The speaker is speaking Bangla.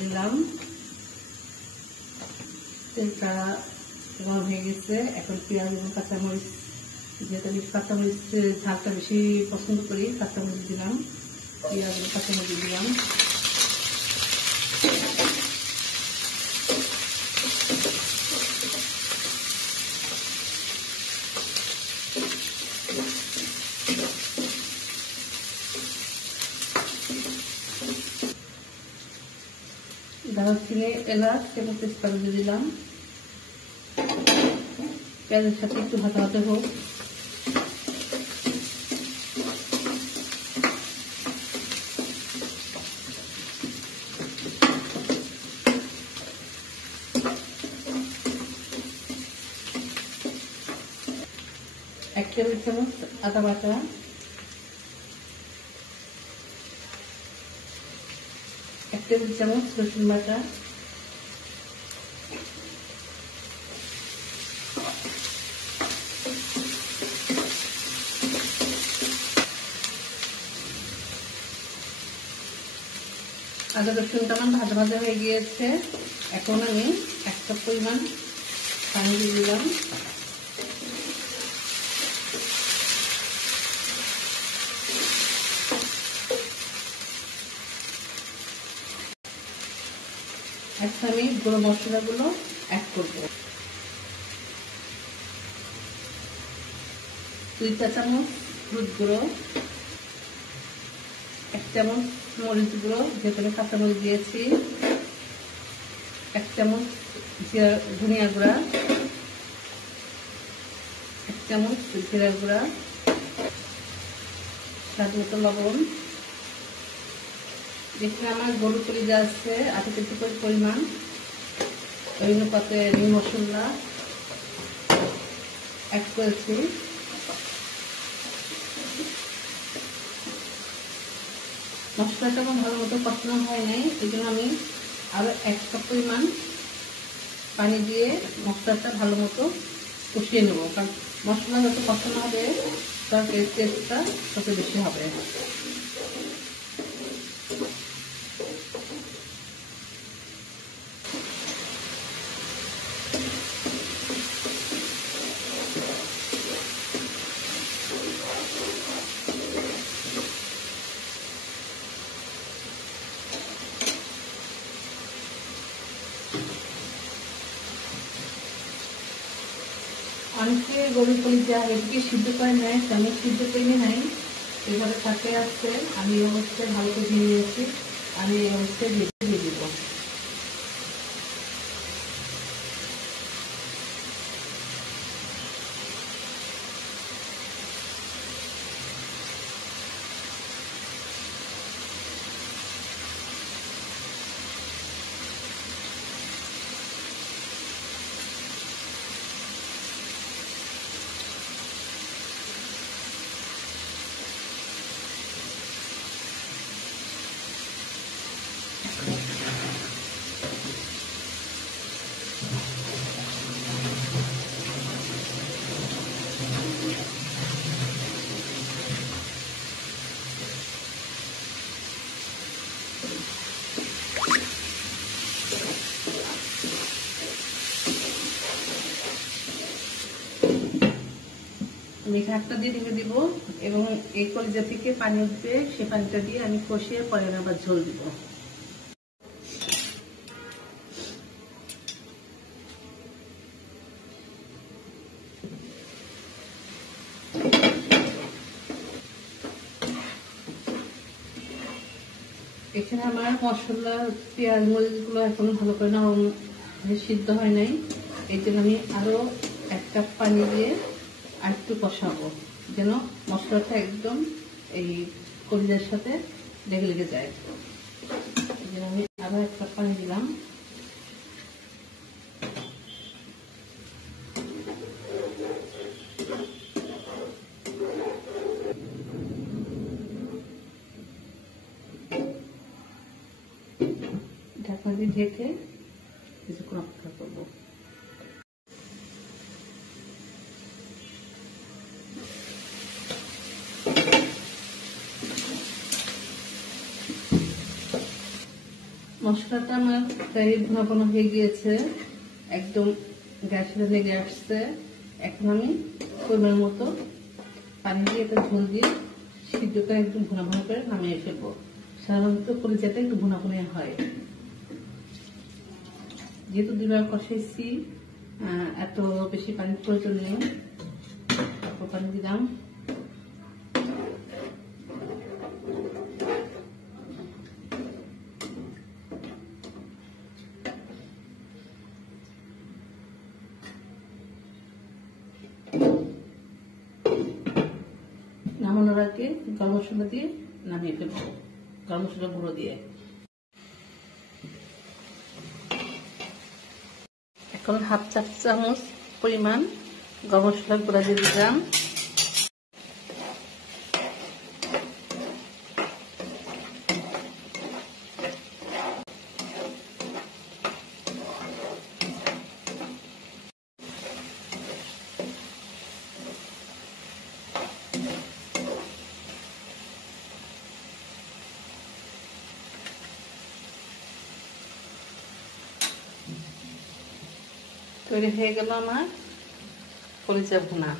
দিলাম। তেলটা গরম হয়ে গেছে। এখন পেঁয়াজ এবং কাঁচামরিচ, যেহেতু আমি কাঁচামরিচ ঝালটা বেশি পছন্দ করি, কাঁচামরিচ দিলাম, পেঁয়াজ এবং কাঁচামরিচ দিলাম। দারুচিনি, এলাচ এবং তেজপাতা দিয়ে দিলাম। পেঁয়াজের সাথে একটু ভাজা ভাজা হোক। এক টেবিল চামচ আদা বাটা, এক টেবিল চামচ রসুন বাটা, আদা রসুনটা আমার ভাজা ভাজা হয়ে গিয়েছে। এখন আমি 1 কাপ পরিমাণ পানি দিয়ে দিলাম। এখন আমি গুঁড়ো মশলাগুলো অ্যাড করব। 2 চা চামচ হলুদ গুঁড়ো, 1 চামচ মরিচ গুঁড়ো, যেখানে কাঁচামরিচ দিয়েছি, 1 চামচ ধনিয়া গুঁড়া, 1 চামচ জিরা গুঁড়া, স্বাদ মতো লবণ। যেখানে আমার গরুর কলিজা আছে 8 কেজি পরিমাণ, ওই অনুপাতে আমি মশলা অ্যাড করেছি। মশলাটা আমার ভালো মতো কষানো হয় নাই, এই জন্য আমি আরো 1 কাপ পরিমাণ পানি দিয়ে মশলাটা ভালো মতো কষিয়ে নেব। কারণ মশলা যত কষানো হবে তার টেস্টটা তত বেশি হবে। অনেকে গরুর কলিজা এদিকে সিদ্ধ করে নেয়, আমি সিদ্ধ করে নাই, এভাবে থাকে আসছে। আমি এই অবস্থায় ভালো করে দিয়ে নিয়েছি। আমি এই অবস্থায় দিয়ে দিব। আমি ঢাকনা দিয়ে ঢেকে দিব এবং এই কলিজা থেকে পানি উঠবে, সে পানিটা দিয়ে আমি কষিয়ে পরে আবার ঝোল দিব। এখানে আমার মশলা পেঁয়াজ মরিচ গুলো এখনো ভালো করে না সিদ্ধ হয় নাই, এই জন্য আমি আরো 1 কাপ পানি দিয়ে আর একটু কষাবো, যেন মশলাটা একদম এই কলিজার সাথে লেগে যায়। আমি আরো 1 কাপ পানি দিলাম। ঢাকনা দিয়ে ঢেকে কিছুক্ষণ অপেক্ষা করবো। মশলাটা আমার প্রায় ভুনা ভুনা হয়ে গিয়েছে, একদম গ্যাসটা লেগে আসছে। এখন আমি পরিমাণ মতো পানি দিয়ে এটা ঝোল দিয়ে সিদ্ধটা একদম ভুনা ভুনা করে নামিয়ে ফেলবো। সাধারণত কলিজাটা একটু ভুনা ভুনা হয়, যেহেতু দুবার কষাইছি এত বেশি পানির প্রয়োজন নেই। পানি দিলাম, নামানোর আগে গরম মশলা দিয়ে নামিয়ে ফেলবো, গরম মশলা গুঁড়ো দিয়ে। এখন হাফ চা চামচ পরিমাণ গরম মশলা গুঁড়া দিয়ে দিলাম। তৈরি হয়ে গেল আমার কলিজা ভুনা।